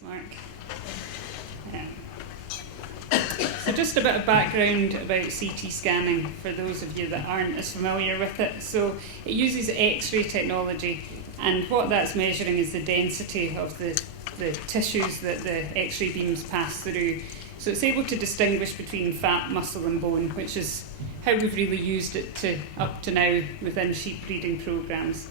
Thanks, Mark. So just a bit of background about CT scanning for those of you that aren't as familiar with it. So it uses X-ray technology, and what that's measuring is the density of the tissues that the X-ray beams pass through. So it's able to distinguish between fat, muscle and bone, which is how we've really used it up to now within sheep breeding programs.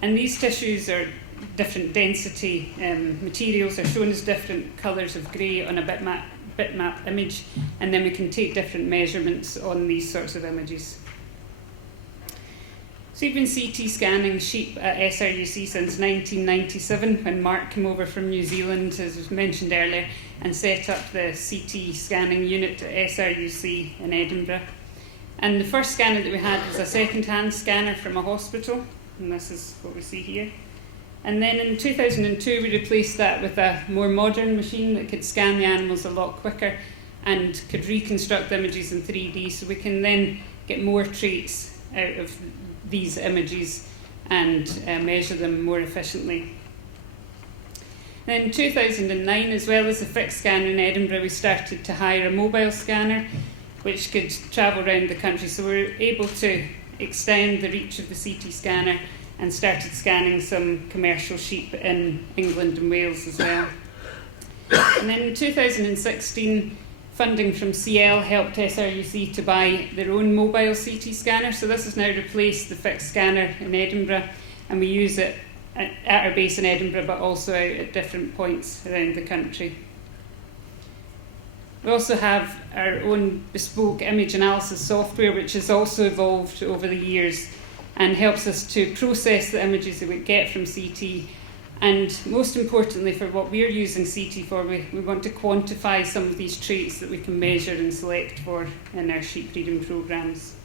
And these tissues are different density materials are shown as different colours of grey on a bitmap image, and then we can take different measurements on these sorts of images. So we've been CT scanning sheep at SRUC since 1997, when Mark came over from New Zealand, as was mentioned earlier, and set up the CT scanning unit at SRUC in Edinburgh. And the first scanner that we had was a second-hand scanner from a hospital, and this is what we see here. And then in 2002 we replaced that with a more modern machine that could scan the animals a lot quicker and could reconstruct images in 3D, so we can then get more traits out of these images and measure them more efficiently. Then in 2009, as well as the fixed scanner in Edinburgh, we started to hire a mobile scanner which could travel around the country, so we were able to extend the reach of the CT scanner and started scanning some commercial sheep in England and Wales as well. And then in 2016, funding from CL helped SRUC to buy their own mobile CT scanner. So this has now replaced the fixed scanner in Edinburgh, and we use it at our base in Edinburgh, but also out at different points around the country. We also have our own bespoke image analysis software, which has also evolved over the years and helps us to process the images that we get from CT. And most importantly, for what we're using CT for, we want to quantify some of these traits that we can measure and select for in our sheep breeding programs.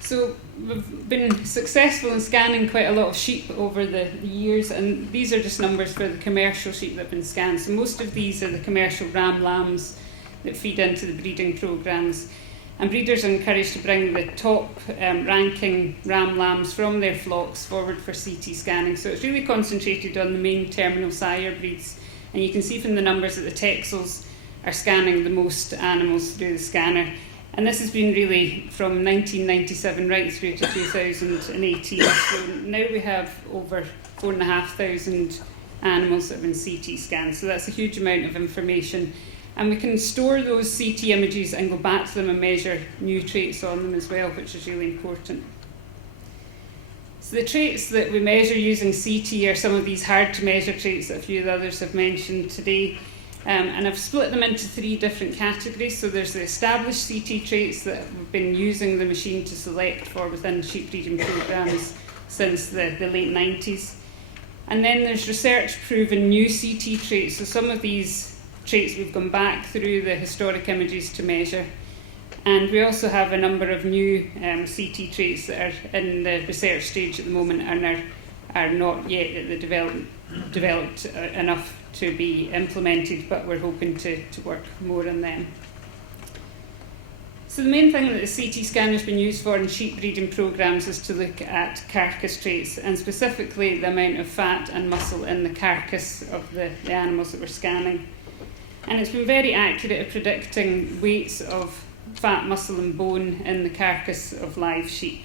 So we've been successful in scanning quite a lot of sheep over the years, and these are just numbers for the commercial sheep that have been scanned. So most of these are the commercial ram lambs that feed into the breeding programs. And breeders are encouraged to bring the top ranking ram lambs from their flocks forward for CT scanning. So it's really concentrated on the main terminal sire breeds. And you can see from the numbers that the Texels are scanning the most animals through the scanner. And this has been really from 1997 right through to 2018. So now we have over 4,500 animals that have been CT scanned. So that's a huge amount of information. And we can store those CT images and go back to them and measure new traits on them as well, which is really important. So the traits that we measure using CT are some of these hard to measure traits that a few of the others have mentioned today. And I've split them into three different categories. So there's the established CT traits that we've been using the machine to select for within sheep breeding programs since the late 90s. And then there's research proven new CT traits. So some of these traits we've gone back through the historic images to measure. And we also have a number of new CT traits that are in the research stage at the moment and are not yet at the developed enough to be implemented, but we're hoping to work more on them. So the main thing that the CT scanner has been used for in sheep breeding programs is to look at carcass traits, and specifically the amount of fat and muscle in the carcass of the animals that we're scanning. And it's been very accurate at predicting weights of fat, muscle and bone in the carcass of live sheep.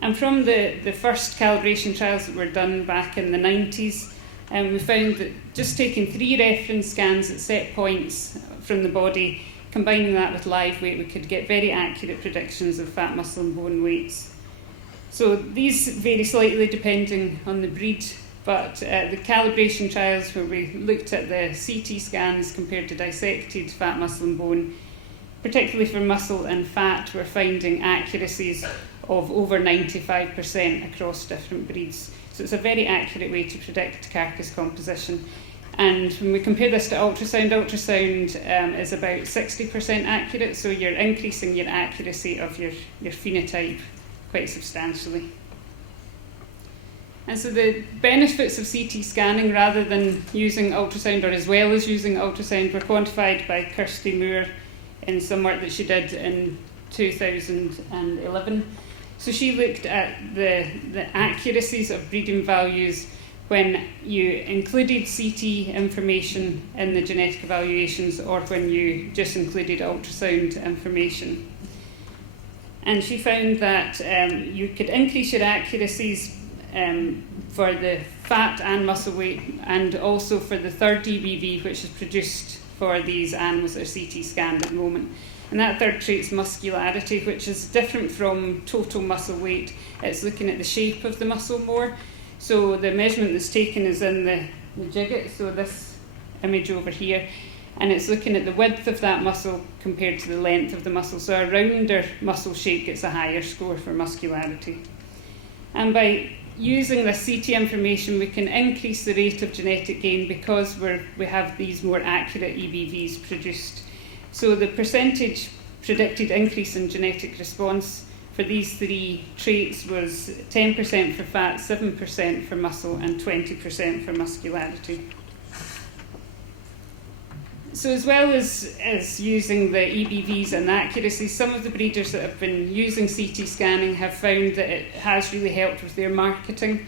And from the first calibration trials that were done back in the 90s, we found that just taking 3 reference scans at set points from the body, combining that with live weight, we could get very accurate predictions of fat, muscle and bone weights. So these vary slightly depending on the breed, but the calibration trials where we looked at the CT scans compared to dissected fat, muscle and bone, particularly for muscle and fat, we're finding accuracies of over 95% across different breeds. So it's a very accurate way to predict carcass composition. And when we compare this to ultrasound is about 60% accurate, so you're increasing your accuracy of your phenotype quite substantially. And so the benefits of CT scanning rather than using ultrasound, or as well as using ultrasound, were quantified by Kirsty Moore in some work that she did in 2011. So she looked at the accuracies of breeding values when you included CT information in the genetic evaluations or when you just included ultrasound information. And she found that you could increase your accuracies for the fat and muscle weight, and also for the third EBV, which is produced for these animals that are CT scanned at the moment. And that third trait is muscularity, which is different from total muscle weight. It's looking at the shape of the muscle more. So the measurement that's taken is in the jigget, so this image over here, and it's looking at the width of that muscle compared to the length of the muscle. So a rounder muscle shape gets a higher score for muscularity. And by using this CT information, we can increase the rate of genetic gain because we have these more accurate EBVs produced. So the percentage predicted increase in genetic response for these three traits was 10% for fat, 7% for muscle, and 20% for muscularity. So as well as using the EBVs and accuracy, some of the breeders that have been using CT scanning have found that it has really helped with their marketing.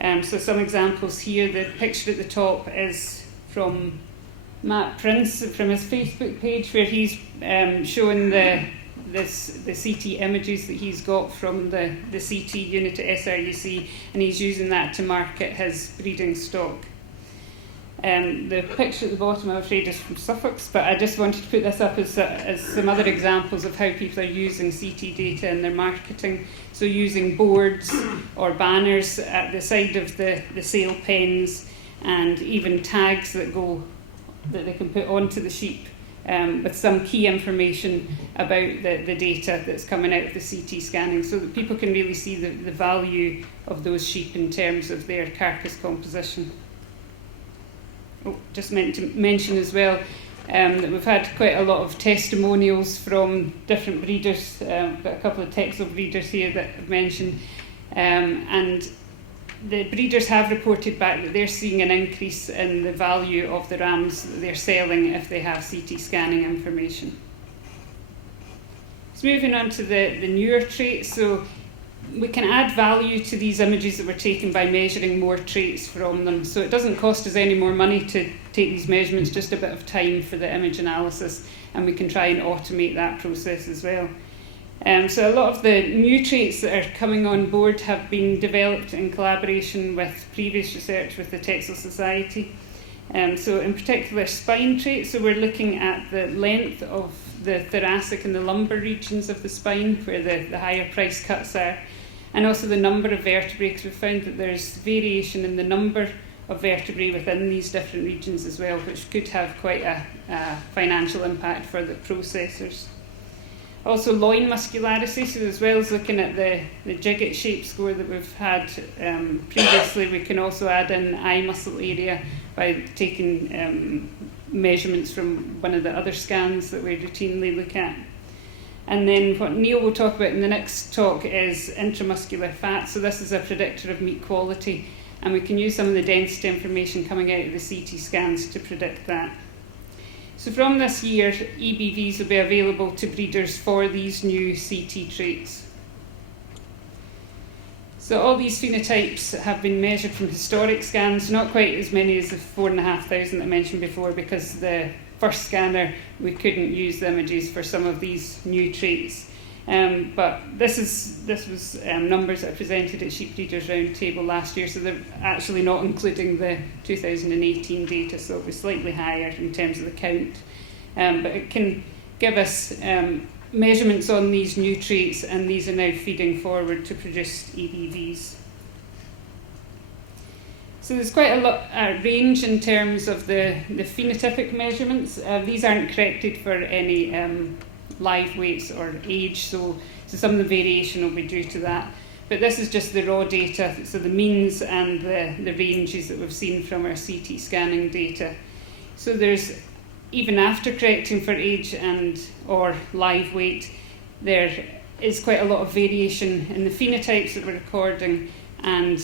So some examples here, the picture at the top is from Matt Prince from his Facebook page, where he's showing the CT images that he's got from the CT unit at SRUC, and he's using that to market his breeding stock. The picture at the bottom, I'm afraid, is from Suffolk, but I just wanted to put this up as some other examples of how people are using CT data in their marketing. So using boards or banners at the side of the sale pens, and even tags that they can put onto the sheep with some key information about the data that's coming out of the CT scanning, so that people can really see the value of those sheep in terms of their carcass composition. Just meant to mention as well that we've had quite a lot of testimonials from different breeders. Got a couple of Texel breeders here that I've mentioned, and the breeders have reported back that they're seeing an increase in the value of the rams that they're selling if they have CT scanning information. So moving on to the newer traits, so we can add value to these images that we're taking by measuring more traits from them. So it doesn't cost us any more money to take these measurements, just a bit of time for the image analysis, and we can try and automate that process as well. So a lot of the new traits that are coming on board have been developed in collaboration with previous research with the Texel Society. So in particular, spine traits, so we're looking at the length of the thoracic and the lumbar regions of the spine, where the higher price cuts are, and also the number of vertebrae, because we've found that there's variation in the number of vertebrae within these different regions as well, which could have quite a financial impact for the processors. Also loin muscularity, so as well as looking at the jigget shape score that we've had previously, we can also add in eye muscle area by taking measurements from one of the other scans that we routinely look at. And then what Neil will talk about in the next talk is intramuscular fat. So this is a predictor of meat quality, and we can use some of the density information coming out of the CT scans to predict that. So from this year, EBVs will be available to breeders for these new CT traits. So all these phenotypes have been measured from historic scans, not quite as many as the 4,500 I mentioned before, because the first scanner, we couldn't use the images for some of these new traits. But this was numbers that I presented at Sheep Breeders Roundtable last year, so they're actually not including the 2018 data, so it was slightly higher in terms of the count. But it can give us measurements on these new traits, and these are now feeding forward to produce EBVs. So there's quite a range in terms of the phenotypic measurements. These aren't corrected for any live weights or age, so some of the variation will be due to that. But this is just the raw data, so the means and the ranges that we've seen from our CT scanning data. So there's, even after correcting for age and or live weight, there is quite a lot of variation in the phenotypes that we're recording and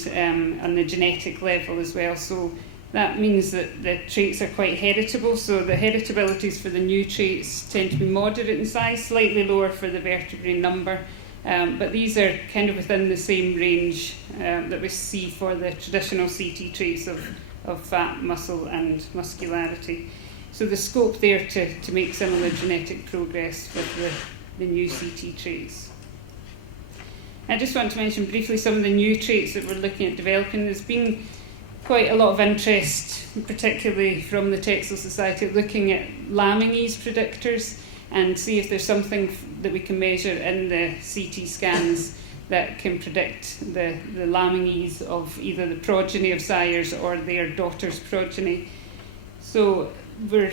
on the genetic level as well. So that means that the traits are quite heritable, so the heritabilities for the new traits tend to be moderate in size, slightly lower for the vertebrae number, But these are kind of within the same range that we see for the traditional CT traits of fat, muscle and muscularity. So the scope there to make similar genetic progress with the new CT traits. I just want to mention briefly some of the new traits that we're looking at developing. There's been quite a lot of interest, particularly from the Texel Society, looking at Lamingese predictors and see if there's something that we can measure in the CT scans that can predict the Lamingese of either the progeny of sires or their daughter's progeny. So we're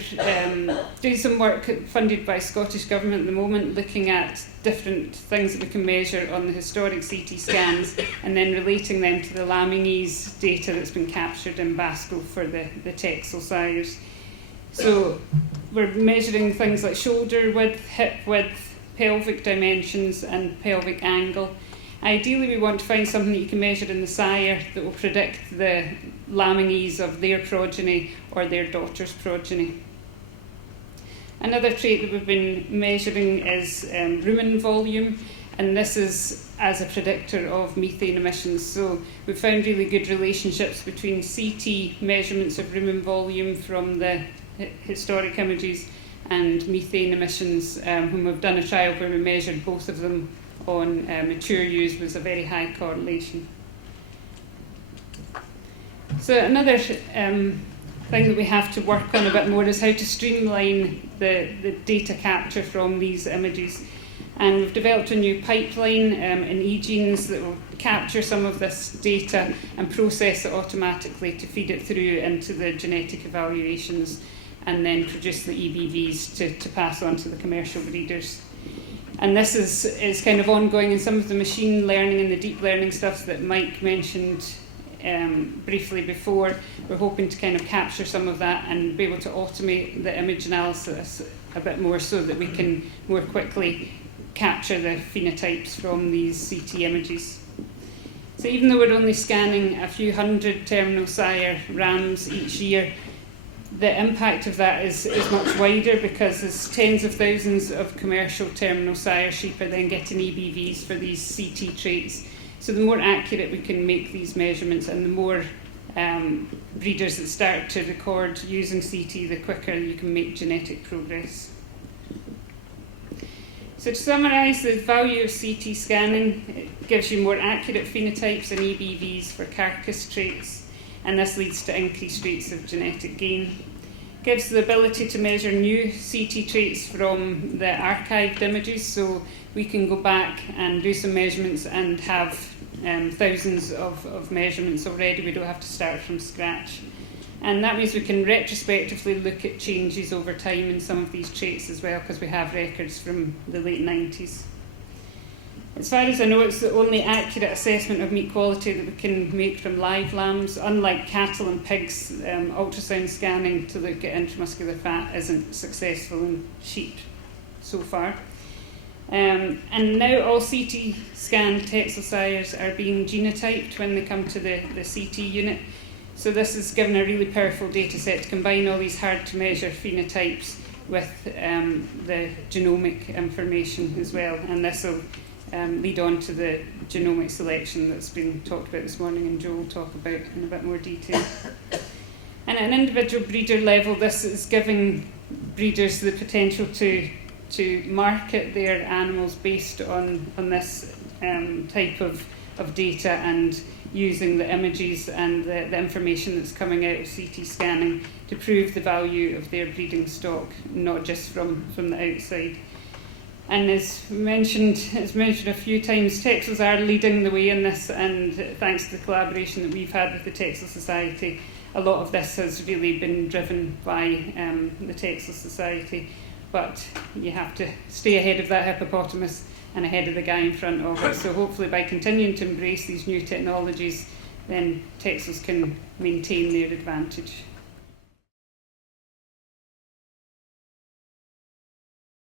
doing some work funded by Scottish Government at the moment, looking at different things that we can measure on the historic CT scans and then relating them to the Lamingese data that's been captured in BASCO for the Texel sires. So we're measuring things like shoulder width, hip width, pelvic dimensions and pelvic angle. Ideally, we want to find something that you can measure in the sire that will predict the Lamingese of their progeny or their daughter's progeny. Another trait that we've been measuring is rumen volume, and this is as a predictor of methane emissions. So we've found really good relationships between CT measurements of rumen volume from the historic images and methane emissions, when we've done a trial where we measured both of them on mature ewes, was a very high correlation. So another thing that we have to work on a bit more is how to streamline the data capture from these images. And we've developed a new pipeline in eGenes that will capture some of this data and process it automatically to feed it through into the genetic evaluations and then produce the EBVs to pass on to the commercial breeders. And this is kind of ongoing in some of the machine learning and the deep learning stuff that Mike mentioned briefly before. We're hoping to kind of capture some of that and be able to automate the image analysis a bit more so that we can more quickly capture the phenotypes from these CT images. So even though we're only scanning a few hundred terminal sire rams each year, the impact of that is much wider because there's tens of thousands of commercial terminal sire sheep are then getting EBVs for these CT traits. So the more accurate we can make these measurements and the more breeders that start to record using CT, the quicker you can make genetic progress. So to summarise, the value of CT scanning, it gives you more accurate phenotypes and EBVs for carcass traits, and this leads to increased rates of genetic gain. It gives the ability to measure new CT traits from the archived images, so we can go back and do some measurements and have thousands of measurements already. We don't have to start from scratch. And that means we can retrospectively look at changes over time in some of these traits as well, because we have records from the late 90s. As far as I know, it's the only accurate assessment of meat quality that we can make from live lambs. Unlike cattle and pigs, ultrasound scanning to look at intramuscular fat isn't successful in sheep so far. And now all CT scanned Texel sires are being genotyped when they come to the CT unit. So this has given a really powerful data set to combine all these hard to measure phenotypes with the genomic information as well. And this will lead on to the genomic selection that's been talked about this morning, and Joe will talk about in a bit more detail. And at an individual breeder level, this is giving breeders the potential to market their animals based on this type of data and using the images and the information that's coming out of CT scanning to prove the value of their breeding stock, not just from the outside. And as mentioned a few times, Texels are leading the way in this, and thanks to the collaboration that we've had with the Texel Society, a lot of this has really been driven by the Texel Society. But you have to stay ahead of that hippopotamus and ahead of the guy in front of it. So hopefully by continuing to embrace these new technologies, then Texels can maintain their advantage.